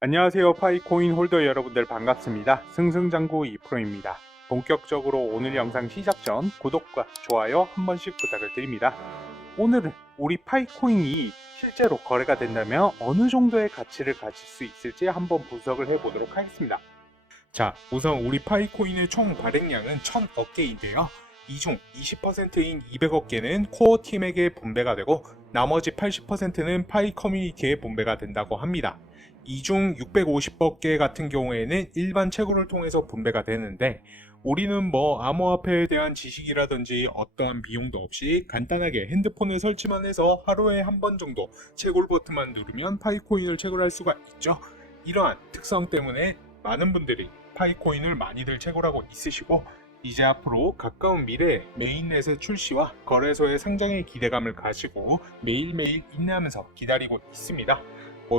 안녕하세요. 파이코인 홀더 여러분들 반갑습니다. 승승장구 2프로입니다. 본격적으로 오늘 영상 시작 전 구독과 좋아요 한 번씩 부탁을 드립니다. 오늘은 우리 파이코인이 실제로 거래가 된다면 어느 정도의 가치를 가질 수 있을지 한번 분석을 해보도록 하겠습니다. 자, 우선 우리 파이코인의 총 발행량은 1000억 개인데요. 이 중 20%인 200억 개는 코어 팀에게 분배가 되고 나머지 80%는 파이 커뮤니티에 분배가 된다고 합니다. 이 중 650억 개 같은 경우에는 일반 채굴을 통해서 분배가 되는데 우리는 암호화폐에 대한 지식이라든지 어떠한 비용도 없이 간단하게 핸드폰에 설치만 해서 하루에 한 번 정도 채굴 버튼만 누르면 파이코인을 채굴할 수가 있죠. 이러한 특성 때문에 많은 분들이 파이코인을 많이들 채굴하고 있으시고 이제 앞으로 가까운 미래에 메인넷의 출시와 거래소의 상장의 기대감을 가지고 매일매일 인내하면서 기다리고 있습니다.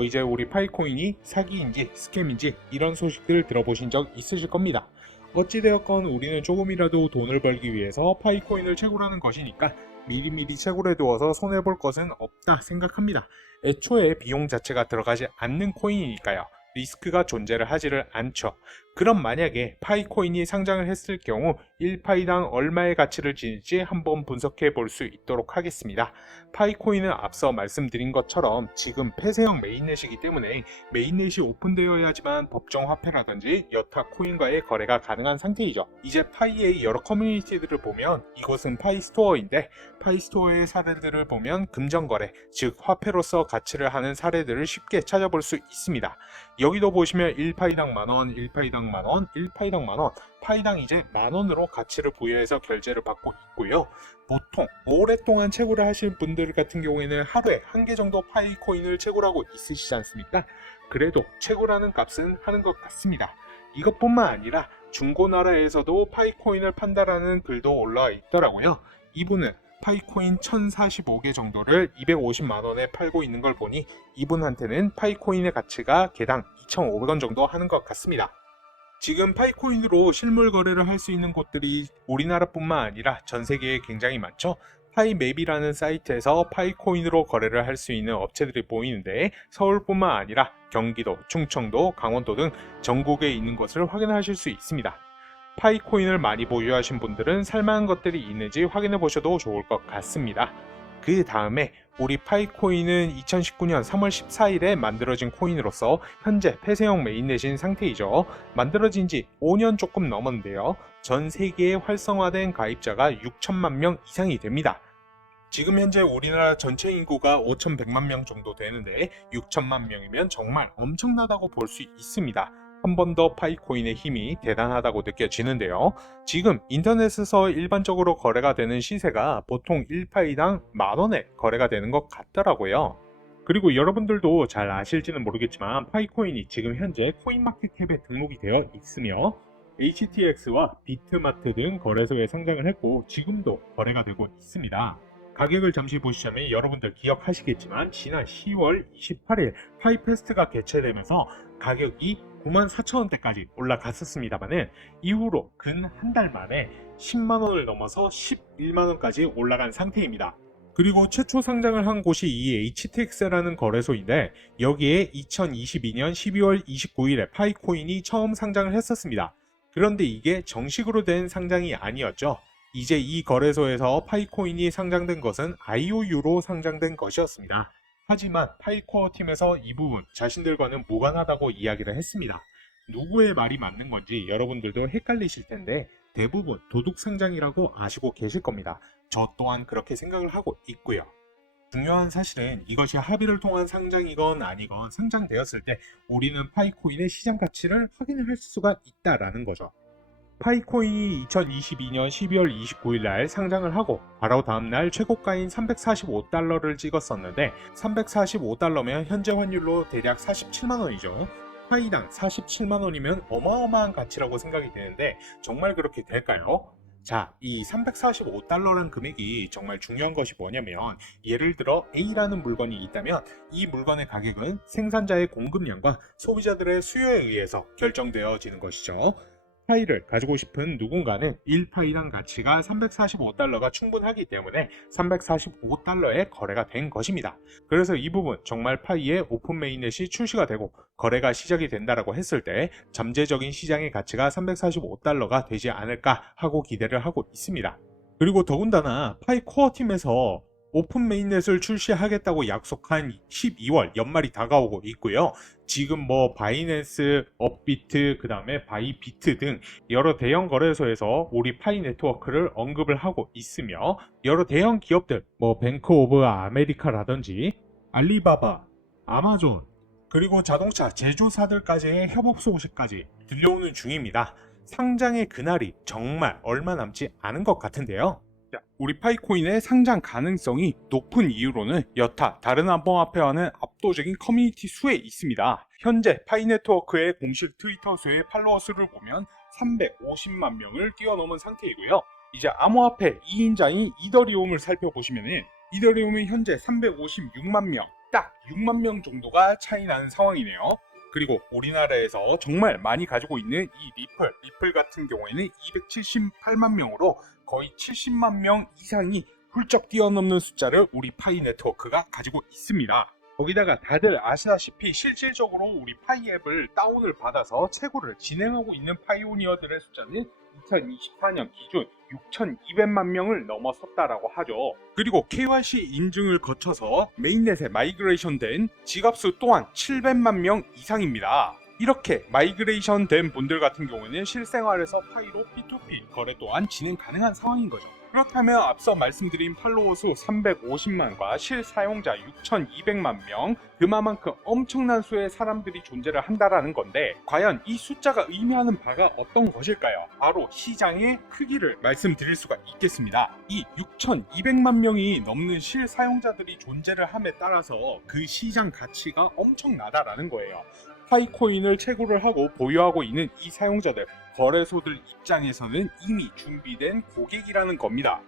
이제 우리 파이코인이 사기인지 스캠인지 이런 소식들을 들어보신 적 있으실 겁니다. 어찌되었건 우리는 조금이라도 돈을 벌기 위해서 파이코인을 채굴하는 것이니까 미리미리 채굴해 두어서 손해볼 것은 없다 생각합니다. 애초에 비용 자체가 들어가지 않는 코인이니까요. 리스크가 존재를 하지를 않죠. 그럼 만약에 파이코인이 상장을 했을 경우 1파이당 얼마의 가치를 지닐지 한번 분석해 볼 수 있도록 하겠습니다. 파이코인은 앞서 말씀드린 것처럼 지금 폐쇄형 메인넷이기 때문에 메인넷이 오픈되어야지만 법정 화폐라든지 여타 코인과의 거래가 가능한 상태이죠. 이제 파이의 여러 커뮤니티들을 보면 이곳은 파이스토어인데 파이스토어의 사례들을 보면 금전거래, 즉 화폐로서 가치를 하는 사례들을 쉽게 찾아볼 수 있습니다. 여기도 보시면 1파이당 만원, 1파이당 만원, 1파이당 만원, 파이당 이제 만원으로 가치를 부여해서 결제를 받고 있고요. 보통 오랫동안 채굴을 하실 분들 같은 경우에는 하루에 한 개 정도 파이코인을 채굴하고 있으시지 않습니까? 그래도 채굴하는 값은 하는 것 같습니다. 이것뿐만 아니라 중고나라에서도 파이코인을 판다라는 글도 올라와 있더라고요. 이분은 파이코인 1045개 정도를 250만원에 팔고 있는 걸 보니 이분한테는 파이코인의 가치가 개당 2,500원 정도 하는 것 같습니다. 지금 파이코인으로 실물 거래를 할 수 있는 곳들이 우리나라뿐만 아니라 전 세계에 굉장히 많죠. 파이맵이라는 사이트에서 파이코인으로 거래를 할 수 있는 업체들이 보이는데 서울뿐만 아니라 경기도, 충청도, 강원도 등 전국에 있는 것을 확인하실 수 있습니다. 파이코인을 많이 보유하신 분들은 살만한 것들이 있는지 확인해 보셔도 좋을 것 같습니다. 그 다음에 우리 파이코인은 2019년 3월 14일에 만들어진 코인으로서 현재 폐쇄형 메인넷인 상태이죠. 만들어진 지 5년 조금 넘었는데요. 전 세계에 활성화된 가입자가 6천만 명 이상이 됩니다. 지금 현재 우리나라 전체 인구가 5,100만 명 정도 되는데 6천만 명이면 정말 엄청나다고 볼 수 있습니다. 한 번 더 파이코인의 힘이 대단하다고 느껴지는데요. 지금 인터넷에서 일반적으로 거래가 되는 시세가 보통 1파이당 만원에 거래가 되는 것 같더라고요. 그리고 여러분들도 잘 아실지는 모르겠지만 파이코인이 지금 현재 코인마켓캡에 등록이 되어 있으며 HTX와 비트마트 등 거래소에 상장을 했고 지금도 거래가 되고 있습니다. 가격을 잠시 보시자면 여러분들 기억하시겠지만 지난 10월 28일 파이페스트가 개최되면서 가격이 94,000원대까지 올라갔었습니다만은 이후로 근 한 달 만에 10만원을 넘어서 11만원까지 올라간 상태입니다. 그리고 최초 상장을 한 곳이 이 HTX라는 거래소인데 여기에 2022년 12월 29일에 파이코인이 처음 상장을 했었습니다. 그런데 이게 정식으로 된 상장이 아니었죠. 이제 이 거래소에서 파이코인이 상장된 것은 IOU로 상장된 것이었습니다. 하지만 파이코어 팀에서 이 부분 자신들과는 무관하다고 이야기를 했습니다. 누구의 말이 맞는 건지 여러분들도 헷갈리실 텐데 대부분 도둑 상장이라고 아시고 계실 겁니다. 저 또한 그렇게 생각을 하고 있고요. 중요한 사실은 이것이 합의를 통한 상장이건 아니건 상장되었을 때 우리는 파이코인의 시장 가치를 확인할 수가 있다라는 거죠. 파이코인이 2022년 12월 29일 날 상장을 하고 바로 다음날 최고가인 345달러를 찍었었는데 345달러면 현재 환율로 대략 47만원이죠. 파이당 47만원이면 어마어마한 가치라고 생각이 되는데 정말 그렇게 될까요? 자, 이 345달러라는 금액이 정말 중요한 것이 뭐냐면 예를 들어 A라는 물건이 있다면 이 물건의 가격은 생산자의 공급량과 소비자들의 수요에 의해서 결정되어지는 것이죠. 파이를 가지고 싶은 누군가는 1파이당 가치가 345달러가 충분하기 때문에 345달러에 거래가 된 것입니다. 그래서 이 부분 정말 파이의 오픈 메인넷이 출시가 되고 거래가 시작이 된다라고 했을 때 잠재적인 시장의 가치가 345달러가 되지 않을까 하고 기대를 하고 있습니다. 그리고 더군다나 파이 코어 팀에서 오픈 메인넷을 출시하겠다고 약속한 12월 연말이 다가오고 있고요. 지금 바이낸스, 업비트, 그 다음에 바이비트 등 여러 대형 거래소에서 우리 파이 네트워크를 언급을 하고 있으며 여러 대형 기업들, 뱅크 오브 아메리카라든지 알리바바, 아마존, 그리고 자동차 제조사들까지의 협업 소식까지 들려오는 중입니다. 상장의 그날이 정말 얼마 남지 않은 것 같은데요. 우리 파이코인의 상장 가능성이 높은 이유로는 여타 다른 암호화폐와는 압도적인 커뮤니티 수에 있습니다. 현재 파이 네트워크의 공식 트위터 수의 팔로워 수를 보면 350만 명을 뛰어넘은 상태이고요. 이제 암호화폐 2인자인 이더리움을 살펴보시면 이더리움은 현재 356만 명, 딱 6만 명 정도가 차이 나는 상황이네요. 그리고 우리나라에서 정말 많이 가지고 있는 이 리플 같은 경우에는 278만 명으로 거의 70만 명 이상이 훌쩍 뛰어넘는 숫자를 우리 파이 네트워크가 가지고 있습니다. 거기다가 다들 아시다시피 실질적으로 우리 파이 앱을 다운을 받아서 채굴을 진행하고 있는 파이오니어들의 숫자는 2024년 기준 6,200만 명을 넘어섰다라고 하죠. 그리고 KYC 인증을 거쳐서 메인넷에 마이그레이션 된 지갑수 또한 700만 명 이상입니다. 이렇게 마이그레이션 된 분들 같은 경우는 실생활에서 파이로 P2P 거래 또한 진행 가능한 상황인 거죠. 그렇다면 앞서 말씀드린 팔로워 수 350만과 실사용자 6,200만 명, 그만큼 엄청난 수의 사람들이 존재를 한다라는 건데 과연 이 숫자가 의미하는 바가 어떤 것일까요? 바로 시장의 크기를 말씀드릴 수가 있겠습니다. 이 6,200만 명이 넘는 실사용자들이 존재를 함에 따라서 그 시장 가치가 엄청나다라는 거예요. 파이코인을 채굴을 하고 보유하고 있는 이 사용자들, 거래소들 입장에서는 이미 준비된 고객이라는 겁니다.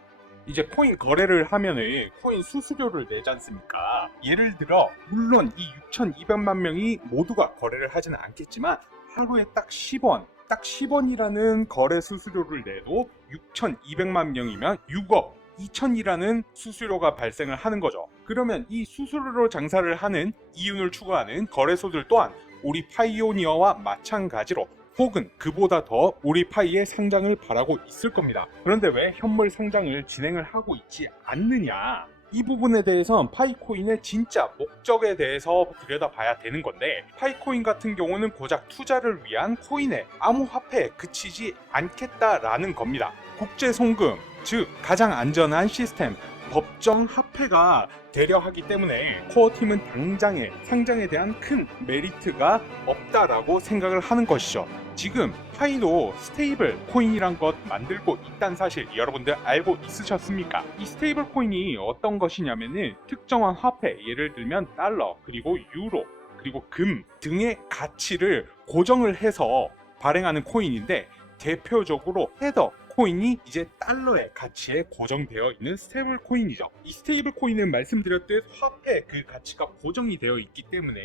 이제 코인 거래를 하면은 코인 수수료를 내지 않습니까? 예를 들어 물론 이 6,200만 명이 모두가 거래를 하지는 않겠지만 하루에 딱 10원이라는 거래 수수료를 내도 6,200만 명이면 6억 2천이라는 수수료가 발생을 하는 거죠. 그러면 이 수수료로 장사를 하는 이윤을 추구하는 거래소들 또한 우리 파이오니어와 마찬가지로 혹은 그보다 더 우리 파이의 상장을 바라고 있을 겁니다. 그런데 왜 현물 상장을 진행을 하고 있지 않느냐? 이 부분에 대해선 파이코인의 진짜 목적에 대해서 들여다봐야 되는 건데 파이코인 같은 경우는 고작 투자를 위한 코인의 암호화폐에 그치지 않겠다라는 겁니다. 국제 송금, 즉 가장 안전한 시스템, 법정 화폐가 되려 하기 때문에 코어팀은 당장의 상장에 대한 큰 메리트가 없다라고 생각을 하는 것이죠. 지금 파이도 스테이블 코인이란 것 만들고 있다는 사실 여러분들 알고 있으셨습니까? 이 스테이블 코인이 어떤 것이냐면은 특정한 화폐, 예를 들면 달러, 그리고 유로, 그리고 금 등의 가치를 고정을 해서 발행하는 코인인데 대표적으로 테더 코인이 이제 달러의 가치에 고정되어 있는 스테이블 코인이죠. 이 스테이블 코인은 말씀드렸듯 화폐 그 가치가 고정이 되어 있기 때문에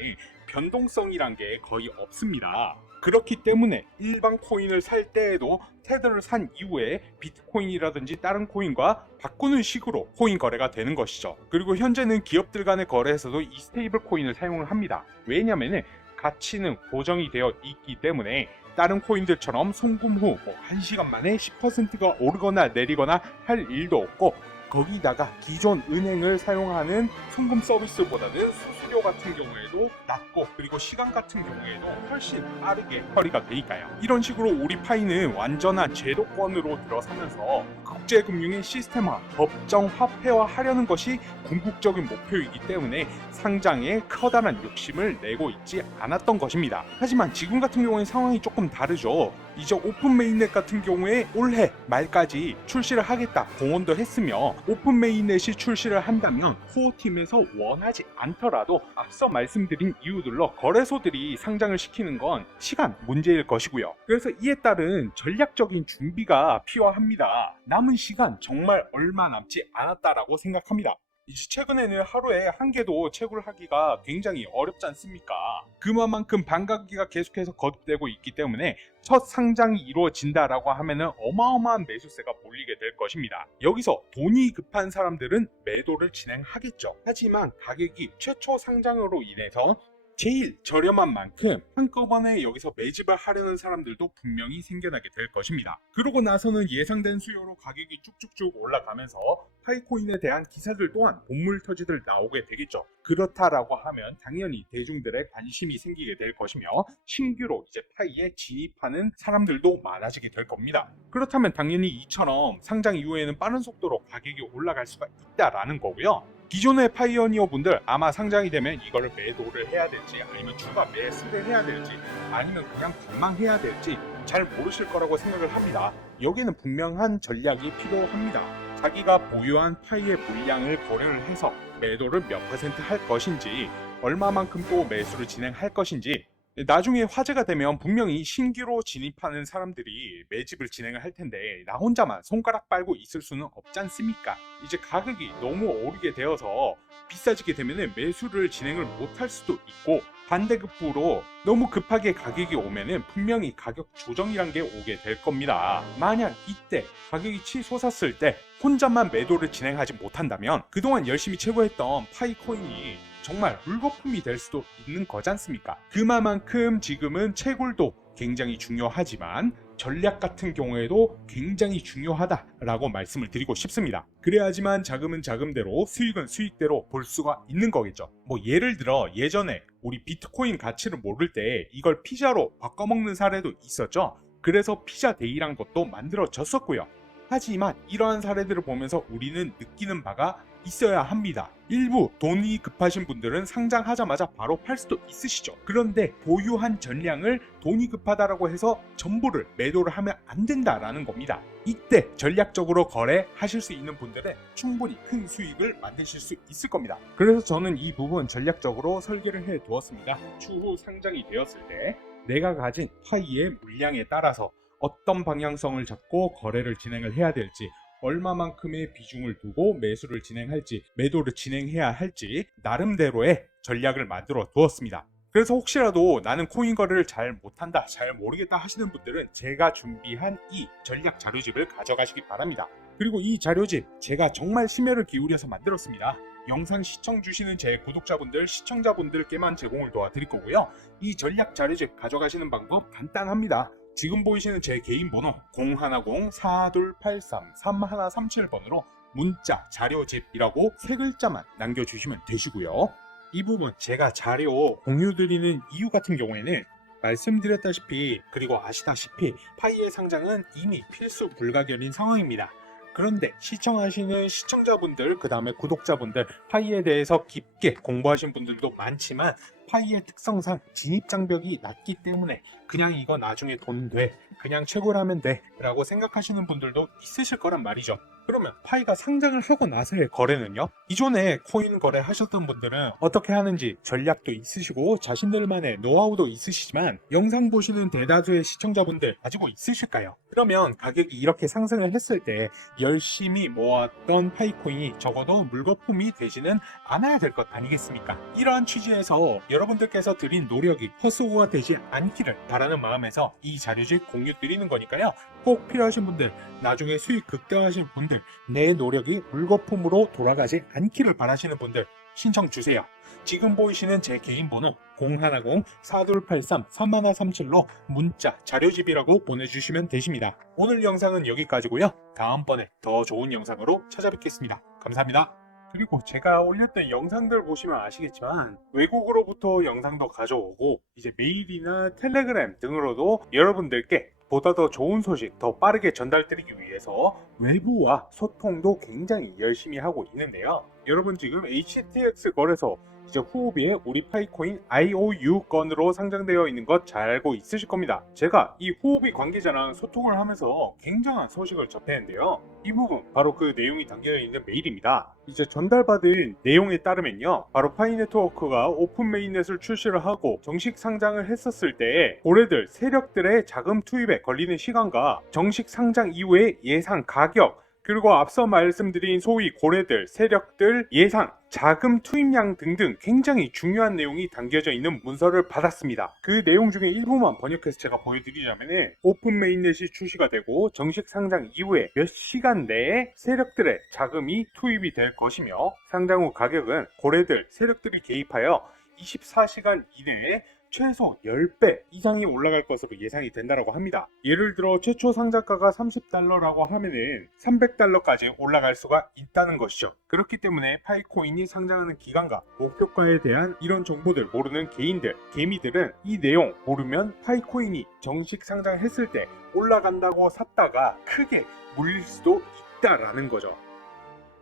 변동성이란 게 거의 없습니다. 그렇기 때문에 일반 코인을 살 때에도 테더를 산 이후에 비트코인이라든지 다른 코인과 바꾸는 식으로 코인 거래가 되는 것이죠. 그리고 현재는 기업들 간의 거래에서도 이 스테이블 코인을 사용을 합니다. 왜냐면은 가치는 고정이 되어 있기 때문에 다른 코인들처럼 송금 후 1시간 만에 10%가 오르거나 내리거나 할 일도 없고 거기다가 기존 은행을 사용하는 송금 서비스보다는 수수료 같은 경우에도 낮고 그리고 시간 같은 경우에도 훨씬 빠르게 처리가 되니까요. 이런 식으로 우리 파이는 완전한 제도권으로 들어서면서 국제금융의 시스템화, 법정 화폐화 하려는 것이 궁극적인 목표이기 때문에 상장에 커다란 욕심을 내고 있지 않았던 것입니다. 하지만 지금 같은 경우에 상황이 조금 다르죠. 이제 오픈 메인넷 같은 경우에 올해 말까지 출시를 하겠다 공언도 했으며 오픈 메인넷이 출시를 한다면 코어팀에서 원하지 않더라도 앞서 말씀드린 이유들로 거래소들이 상장을 시키는 건 시간 문제일 것이고요. 그래서 이에 따른 전략적인 준비가 필요합니다. 남은 시간 정말 얼마 남지 않았다라고 생각합니다. 이제 최근에는 하루에 한 개도 채굴하기가 굉장히 어렵지 않습니까? 그만큼 반감기가 계속해서 거듭되고 있기 때문에 첫 상장이 이루어진다라고 하면은 어마어마한 매수세가 몰리게 될 것입니다. 여기서 돈이 급한 사람들은 매도를 진행하겠죠. 하지만 가격이 최초 상장으로 인해서 제일 저렴한 만큼 한꺼번에 여기서 매집을 하려는 사람들도 분명히 생겨나게 될 것입니다. 그러고 나서는 예상된 수요로 가격이 쭉쭉쭉 올라가면서 파이코인에 대한 기사들 또한 본물터지들 나오게 되겠죠. 그렇다라고 하면 당연히 대중들의 관심이 생기게 될 것이며 신규로 이제 파이에 진입하는 사람들도 많아지게 될 겁니다. 그렇다면 당연히 이처럼 상장 이후에는 빠른 속도로 가격이 올라갈 수가 있다라는 거고요. 기존의 파이오니어 분들 아마 상장이 되면 이거를 매도를 해야 될지 아니면 추가 매수를 해야 될지 아니면 그냥 관망해야 될지 잘 모르실 거라고 생각을 합니다. 여기는 분명한 전략이 필요합니다. 자기가 보유한 파이의 물량을 거래를 해서 매도를 몇 퍼센트 할 것인지 얼마만큼 또 매수를 진행할 것인지 나중에 화제가 되면 분명히 신규로 진입하는 사람들이 매집을 진행을 할 텐데 나 혼자만 손가락 빨고 있을 수는 없지 않습니까? 이제 가격이 너무 오르게 되어서 비싸지게 되면 매수를 진행을 못할 수도 있고 반대급부로 너무 급하게 가격이 오면은 분명히 가격 조정이란 게 오게 될 겁니다. 만약 이때 가격이 치솟았을 때 혼자만 매도를 진행하지 못한다면 그동안 열심히 채굴했던 파이코인이 정말 물거품이 될 수도 있는 거지 않습니까? 그만큼 지금은 채굴도 굉장히 중요하지만 전략 같은 경우에도 굉장히 중요하다라고 말씀을 드리고 싶습니다. 그래야지만 자금은 자금대로 수익은 수익대로 볼 수가 있는 거겠죠. 뭐 예를 들어 예전에 우리 비트코인 가치를 모를 때 이걸 피자로 바꿔먹는 사례도 있었죠. 그래서 피자데이란 것도 만들어졌었고요. 하지만 이러한 사례들을 보면서 우리는 느끼는 바가 있어야 합니다. 일부 돈이 급하신 분들은 상장하자마자 바로 팔 수도 있으시죠. 그런데 보유한 전량을 돈이 급하다라고 해서 전부를 매도를 하면 안 된다라는 겁니다. 이때 전략적으로 거래하실 수 있는 분들은 충분히 큰 수익을 만드실 수 있을 겁니다. 그래서 저는 이 부분 전략적으로 설계를 해 두었습니다. 추후 상장이 되었을 때 내가 가진 파이의 물량에 따라서 어떤 방향성을 잡고 거래를 진행을 해야 될지 얼마만큼의 비중을 두고 매수를 진행할지 매도를 진행해야 할지 나름대로의 전략을 만들어 두었습니다. 그래서 혹시라도 나는 코인 거래를 잘 못한다 잘 모르겠다 하시는 분들은 제가 준비한 이 전략 자료집을 가져가시기 바랍니다. 그리고 이 자료집 제가 정말 심혈을 기울여서 만들었습니다. 영상 시청 주시는 제 구독자분들 시청자분들께만 제공을 도와드릴 거고요. 이 전략 자료집 가져가시는 방법 간단합니다. 지금 보이시는 제 개인 번호 010-4283-3137번으로 문자 자료집이라고 세 글자만 남겨주시면 되시고요. 이 부분 제가 자료 공유드리는 이유 같은 경우에는 말씀드렸다시피 그리고 아시다시피 파이의 상장은 이미 필수 불가결인 상황입니다. 그런데 시청하시는 시청자분들 그 다음에 구독자분들 파이에 대해서 깊게 공부하신 분들도 많지만 파이의 특성상 진입장벽이 낮기 때문에 그냥 이거 나중에 돈 돼 그냥 채굴하면 돼 라고 생각하시는 분들도 있으실 거란 말이죠. 그러면 파이가 상장을 하고 나서의 거래는요? 기존에 코인 거래 하셨던 분들은 어떻게 하는지 전략도 있으시고 자신들만의 노하우도 있으시지만 영상 보시는 대다수의 시청자분들 가지고 있으실까요? 그러면 가격이 이렇게 상승을 했을 때 열심히 모았던 파이코인이 적어도 물거품이 되지는 않아야 될 것 아니겠습니까? 이러한 취지에서 여러분들께서 드린 노력이 헛수고가 되지 않기를 바라는 마음에서 이 자료집 공유 드리는 거니까요. 꼭 필요하신 분들, 나중에 수익 극대화하신 분들, 내 노력이 물거품으로 돌아가지 않기를 바라시는 분들 신청 주세요. 지금 보이시는 제 개인 번호 010-4283-3137로 문자 자료집이라고 보내주시면 되십니다. 오늘 영상은 여기까지고요. 다음번에 더 좋은 영상으로 찾아뵙겠습니다. 감사합니다. 그리고 제가 올렸던 영상들 보시면 아시겠지만 외국으로부터 영상도 가져오고 이제 메일이나 텔레그램 등으로도 여러분들께 보다 더 좋은 소식 더 빠르게 전달드리기 위해서 외부와 소통도 굉장히 열심히 하고 있는데요. 여러분 지금 HTX 거래소 이제 후오비에 우리 파이코인 IOU 건으로 상장되어 있는 것 잘 알고 있으실 겁니다. 제가 이 후오비 관계자랑 소통을 하면서 굉장한 소식을 접했는데요. 이 부분 바로 그 내용이 담겨 있는 메일입니다. 이제 전달받은 내용에 따르면요, 바로 파이네트워크가 오픈 메인넷을 출시를 하고 정식 상장을 했었을 때 고래들 세력들의 자금 투입에 걸리는 시간과 정식 상장 이후의 예상 가격 그리고 앞서 말씀드린 소위 고래들, 세력들 예상, 자금 투입량 등등 굉장히 중요한 내용이 담겨져 있는 문서를 받았습니다. 그 내용 중에 일부만 번역해서 제가 보여드리자면 오픈 메인넷이 출시가 되고 정식 상장 이후에 몇 시간 내에 세력들의 자금이 투입이 될 것이며 상장 후 가격은 고래들, 세력들이 개입하여 24시간 이내에 최소 10배 이상이 올라갈 것으로 예상이 된다고 합니다. 예를 들어 최초 상장가가 $30라고 하면은 $300까지 올라갈 수가 있다는 것이죠. 그렇기 때문에 파이코인이 상장하는 기간과 목표가에 대한 이런 정보들 모르는 개인들, 개미들은 이 내용 모르면 파이코인이 정식 상장했을 때 올라간다고 샀다가 크게 물릴 수도 있다라는 거죠.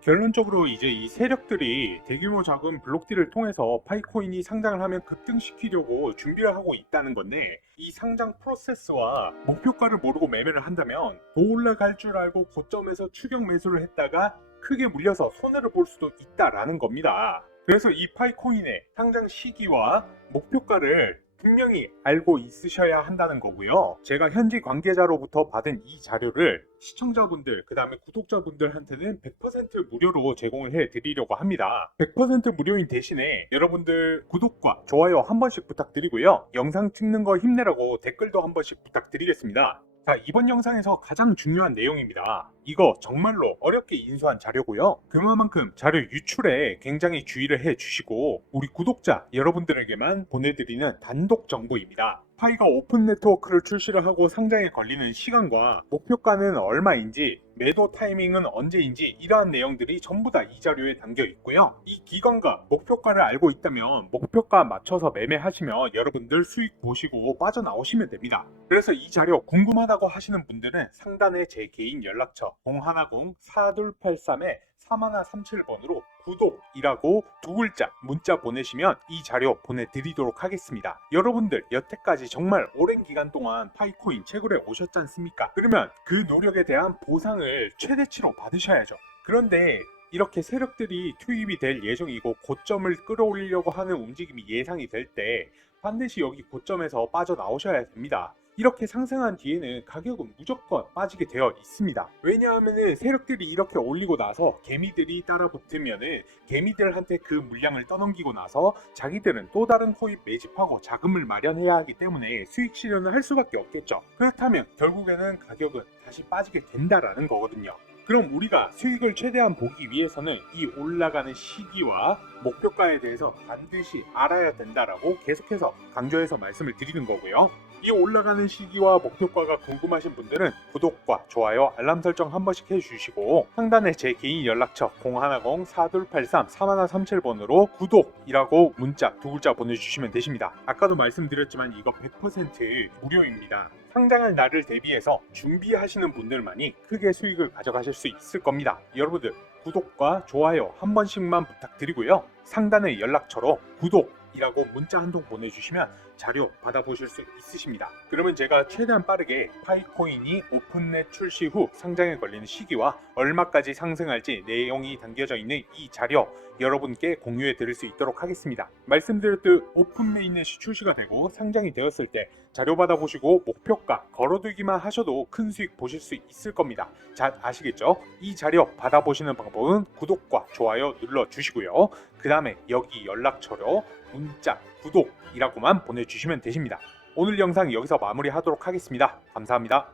결론적으로 이제 이 세력들이 대규모 자금 블록딜을 통해서 파이코인이 상장을 하면 급등시키려고 준비를 하고 있다는 건데, 이 상장 프로세스와 목표가를 모르고 매매를 한다면 더 올라갈 줄 알고 고점에서 추격 매수를 했다가 크게 물려서 손해를 볼 수도 있다라는 겁니다. 그래서 이 파이코인의 상장 시기와 목표가를 분명히 알고 있으셔야 한다는 거고요. 제가 현지 관계자로부터 받은 이 자료를 시청자분들, 그 다음에 구독자분들한테는 100% 무료로 제공을 해드리려고 합니다. 100% 무료인 대신에 여러분들 구독과 좋아요 한 번씩 부탁드리고요. 영상 찍는 거 힘내라고 댓글도 한 번씩 부탁드리겠습니다. 자, 이번 영상에서 가장 중요한 내용입니다. 이거 정말로 어렵게 인수한 자료고요. 그만큼 자료 유출에 굉장히 주의를 해주시고 우리 구독자 여러분들에게만 보내드리는 단독 정보입니다. 파이가 오픈 네트워크를 출시를 하고 상장에 걸리는 시간과 목표가는 얼마인지, 매도 타이밍은 언제인지 이러한 내용들이 전부 다 이 자료에 담겨 있고요. 이 기간과 목표가를 알고 있다면 목표가 맞춰서 매매하시면 여러분들 수익 보시고 빠져나오시면 됩니다. 그래서 이 자료 궁금하다고 하시는 분들은 상단에 제 개인 연락처 010-4283-3137번으로 구독이라고 두 글자 문자 보내시면 이 자료 보내드리도록 하겠습니다. 여러분들 여태까지 정말 오랜 기간 동안 파이코인 채굴해 오셨지 않습니까? 그러면 그 노력에 대한 보상을 최대치로 받으셔야죠. 그런데 이렇게 세력들이 투입이 될 예정이고 고점을 끌어올리려고 하는 움직임이 예상이 될 때 반드시 여기 고점에서 빠져나오셔야 됩니다. 이렇게 상승한 뒤에는 가격은 무조건 빠지게 되어 있습니다. 왜냐하면 세력들이 이렇게 올리고 나서 개미들이 따라 붙으면은 개미들한테 그 물량을 떠넘기고 나서 자기들은 또 다른 코인 매집하고 자금을 마련해야 하기 때문에 수익 실현을 할 수밖에 없겠죠. 그렇다면 결국에는 가격은 다시 빠지게 된다라는 거거든요. 그럼 우리가 수익을 최대한 보기 위해서는 이 올라가는 시기와 목표가에 대해서 반드시 알아야 된다라고 계속해서 강조해서 말씀을 드리는 거고요. 이 올라가는 시기와 목표가가 궁금하신 분들은 구독과 좋아요, 알람 설정 한 번씩 해주시고 상단에 제 개인 연락처 010-4283-3137번으로 구독이라고 문자 두 글자 보내주시면 되십니다. 아까도 말씀드렸지만 이거 100% 무료입니다. 상장할 날을 대비해서 준비하시는 분들만이 크게 수익을 가져가실 수 있을 겁니다. 여러분들 구독과 좋아요 한 번씩만 부탁드리고요. 상단의 연락처로 구독이라고 문자 한 통 보내주시면 자료 받아보실 수 있으십니다. 그러면 제가 최대한 빠르게 파이코인이 오픈넷 출시 후 상장에 걸리는 시기와 얼마까지 상승할지 내용이 담겨져 있는 이 자료 여러분께 공유해 드릴 수 있도록 하겠습니다. 말씀드렸듯 오픈 메인넷이 출시가 되고 상장이 되었을 때 자료 받아보시고 목표가 걸어두기만 하셔도 큰 수익 보실 수 있을 겁니다. 잘 아시겠죠? 이 자료 받아보시는 방법은 구독과 좋아요 눌러주시고요. 그 다음에 여기 연락처로 문자 구독이라고만 보내주시면 되십니다. 오늘 영상 여기서 마무리하도록 하겠습니다. 감사합니다.